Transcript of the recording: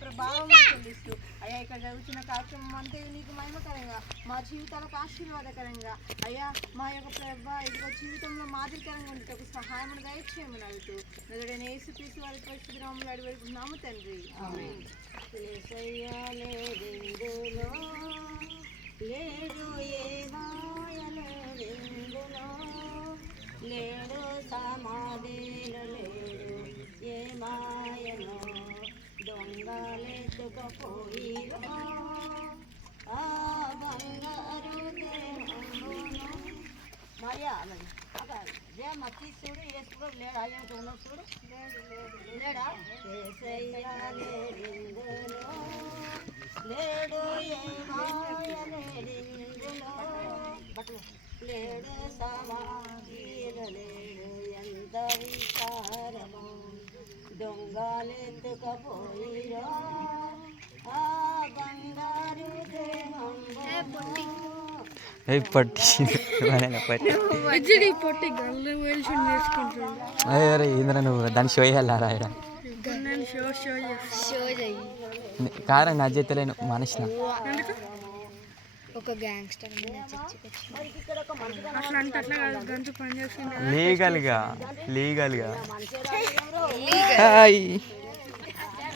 ప్రభావం చెల్లిస్తూ అయ్యా ఇక్కడ జరుగుతున్న కార్యక్రమం అంతే నీకు మహిమకరంగా మా జీవితాలకు ఆశీర్వాదకరంగా అయ్యా మా యొక్క ప్రభా ఇదిగో జీవితంలో మాదిరికరంగా ఉండేటప్పుడు సహాయమును దయచేయమని అడుగుతూ నదుడైన యేసుక్రీస్తు వారి పరిశుద్ధ నామములో అడివేడుకుంటున్నాము తండ్రి. లేడు ఏ మాయలేందులో లేడు సమాధిలో లేడు ఏ మాయలో దొంగలెత్తుకపోయిరో ఆ బంగారు దేహమును మరియా రే మచ్చి చూడు వేసుకో లేడా అయ్యేంత ఉన్నావు చూడు లేడా ఏసయ్యా లేడిందులో లేడు ఏ మాయ లేడిందులో లేడు సమాధిలో లేడు ఎంత విచారము దొంగలెత్తుకపోయిరో ఆ బంగారు అరే ఇంద్ర నువ్వు దాన్ని షో చేయాలరా కారం నా చేతలేను మనిషి ఒక గ్యాంగ్స్టర్ లీగల్గా